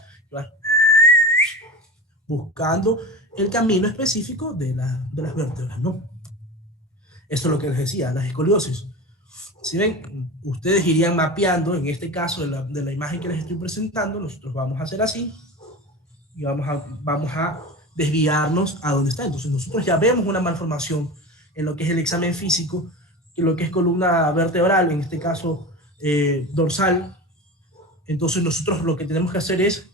buscando el camino específico de las vértebras, ¿no? Eso es lo que les decía, las escoliosis. Si ven, ustedes irían mapeando, en este caso de la imagen que les estoy presentando, nosotros vamos a hacer así, y vamos a desviarnos a donde está. Entonces nosotros ya vemos una malformación en lo que es el examen físico, en lo que es columna vertebral, en este caso dorsal. Entonces nosotros lo que tenemos que hacer es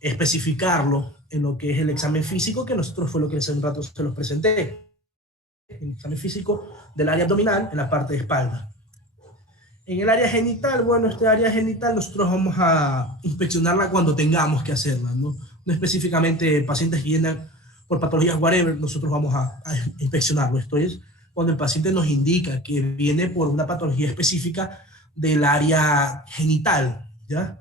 especificarlo en lo que es el examen físico, que nosotros fue lo que hace un rato se los presenté. El examen físico del área abdominal en la parte de espalda. En el área genital, bueno, este área genital nosotros vamos a inspeccionarla cuando tengamos que hacerla, ¿no? No específicamente pacientes que vienen por patologías whatever, nosotros vamos a inspeccionarlo. Esto es cuando el paciente nos indica que viene por una patología específica del área genital, ¿ya?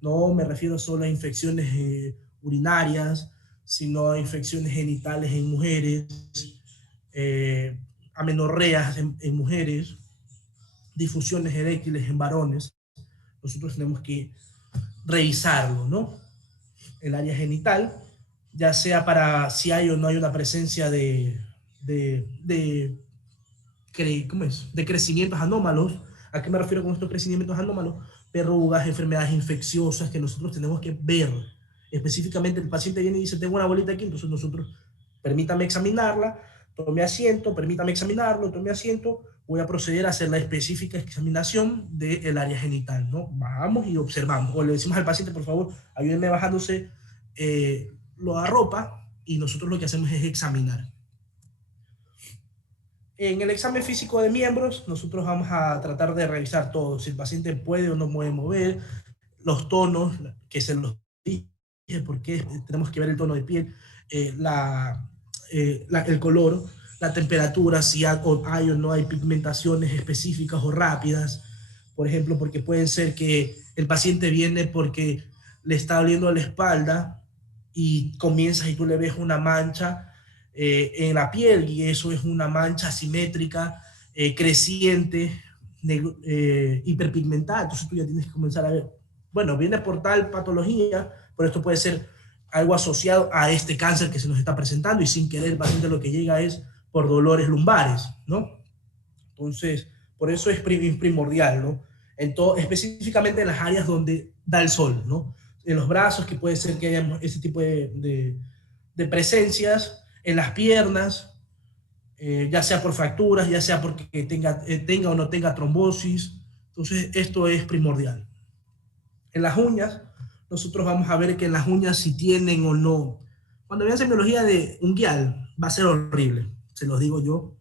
No me refiero solo a infecciones urinarias, sino a infecciones genitales en mujeres, amenorreas en mujeres, difusiones eréctiles en varones. Nosotros tenemos que revisarlo, ¿no? El área genital, ya sea para si hay o no hay una presencia de crecimientos anómalos. ¿A qué me refiero con estos crecimientos anómalos? Verrugas, enfermedades infecciosas que nosotros tenemos que ver. Específicamente el paciente viene y dice, tengo una bolita aquí, entonces nosotros, permítame examinarla, tome asiento, permítame examinarlo, tome asiento, voy a proceder a hacer la específica examinación del área genital, ¿no? Vamos y observamos, o le decimos al paciente, por favor, ayúdenme bajándose la ropa, y nosotros lo que hacemos es examinar. En el examen físico de miembros, nosotros vamos a tratar de revisar todo, si el paciente puede o no puede mover, los tonos, que se los dije, porque tenemos que ver el tono de piel, el color, la temperatura, si hay o no hay pigmentaciones específicas o rápidas, por ejemplo, porque pueden ser que el paciente viene porque le está doliendo la espalda y comienzas y tú le ves una mancha en la piel, y eso es una mancha asimétrica, creciente, hiperpigmentada. Entonces tú ya tienes que comenzar a ver, bueno, viene por tal patología, pero esto puede ser algo asociado a este cáncer que se nos está presentando, y sin querer el paciente lo que llega es por dolores lumbares, ¿no? Entonces, por eso es primordial, ¿no? Específicamente en las áreas donde da el sol, ¿no? En los brazos, que puede ser que haya ese tipo de presencias, en las piernas, ya sea por fracturas, ya sea porque tenga o no tenga trombosis. Entonces, esto es primordial. En las uñas, nosotros vamos a ver que en las uñas si tienen o no. Cuando vean semiología de unguial, va a ser horrible, se los digo yo.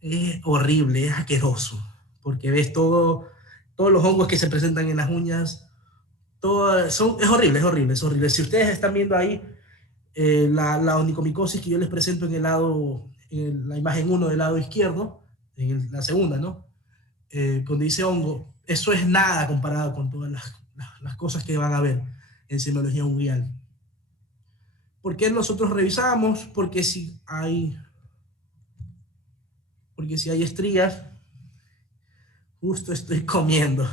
Es horrible, es asqueroso, porque ves todos los hongos que se presentan en las uñas. Es horrible, es horrible, es horrible. Si ustedes están viendo ahí la onicomicosis que yo les presento en la imagen 1 del lado izquierdo, en la segunda, ¿no? Donde dice hongo, eso es nada comparado con todas las cosas que van a ver en semiología unguial. ¿Por qué nosotros revisamos? Porque si hay estrías, justo estoy comiendo.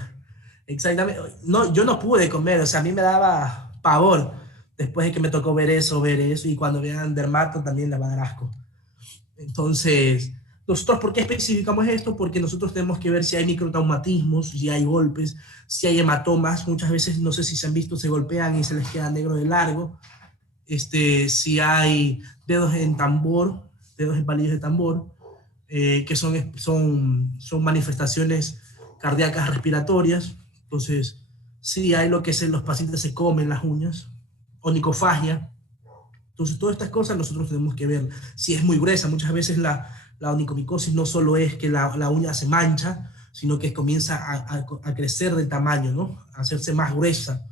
Exactamente. No, yo no pude comer, o sea, a mí me daba pavor después de que me tocó ver eso, y cuando vean dermato también les va a dar asco. Entonces, nosotros, ¿por qué especificamos esto? Porque nosotros tenemos que ver si hay microtraumatismos, si hay golpes, si hay hematomas. Muchas veces, no sé si se han visto, se golpean y se les queda negro de largo. si hay dedos en tambor, dedos en palillos de tambor, que son manifestaciones cardíacas respiratorias. Entonces, sí hay lo que es los pacientes se comen las uñas, onicofagia. Entonces, todas estas cosas nosotros tenemos que ver. Si es muy gruesa, muchas veces la onicomicosis no solo es que la uña se mancha, sino que comienza a crecer de tamaño, ¿no? A hacerse más gruesa.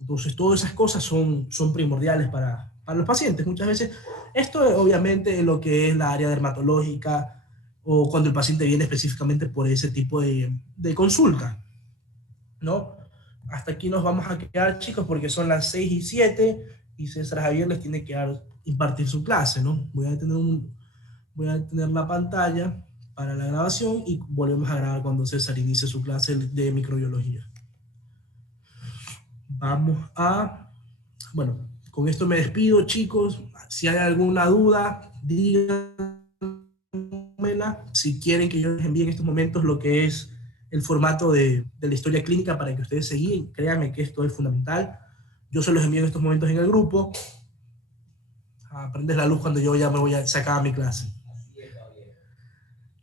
Entonces, todas esas cosas son primordiales para los pacientes. Muchas veces, esto obviamente lo que es la área dermatológica o cuando el paciente viene específicamente por ese tipo de consulta, ¿no? Hasta aquí nos vamos a quedar, chicos, porque son las 6:07 y César Javier les tiene que impartir su clase, ¿no? Voy a tener la pantalla para la grabación y volvemos a grabar cuando César inicie su clase de microbiología. Bueno, con esto me despido, chicos. Si hay alguna duda, díganmela. Si quieren que yo les envíe en estos momentos lo que es el formato de la historia clínica para que ustedes se guíen, créanme que esto es fundamental. Yo se los envío en estos momentos en el grupo. Prendes la luz cuando yo ya me voy a sacar a mi clase.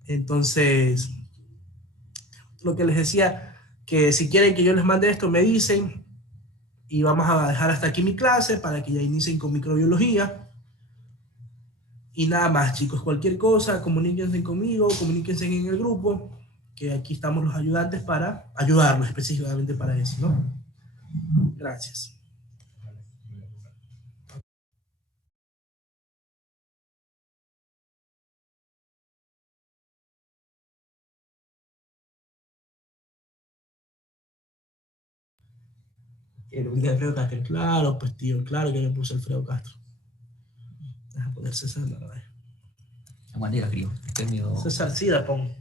Entonces, lo que les decía, que si quieren que yo les mande esto, me dicen, y vamos a dejar hasta aquí mi clase para que ya inicien con microbiología. Y nada más, chicos, cualquier cosa, comuníquense conmigo, comuníquense en el grupo, que aquí estamos los ayudantes para ayudarlos específicamente para eso, ¿no? Gracias. El de Alfredo Castro, claro, pues tío, claro que me puse Alfredo Castro. Deja poner César, la verdad. Aguante, la frío. César, sí, la pongo.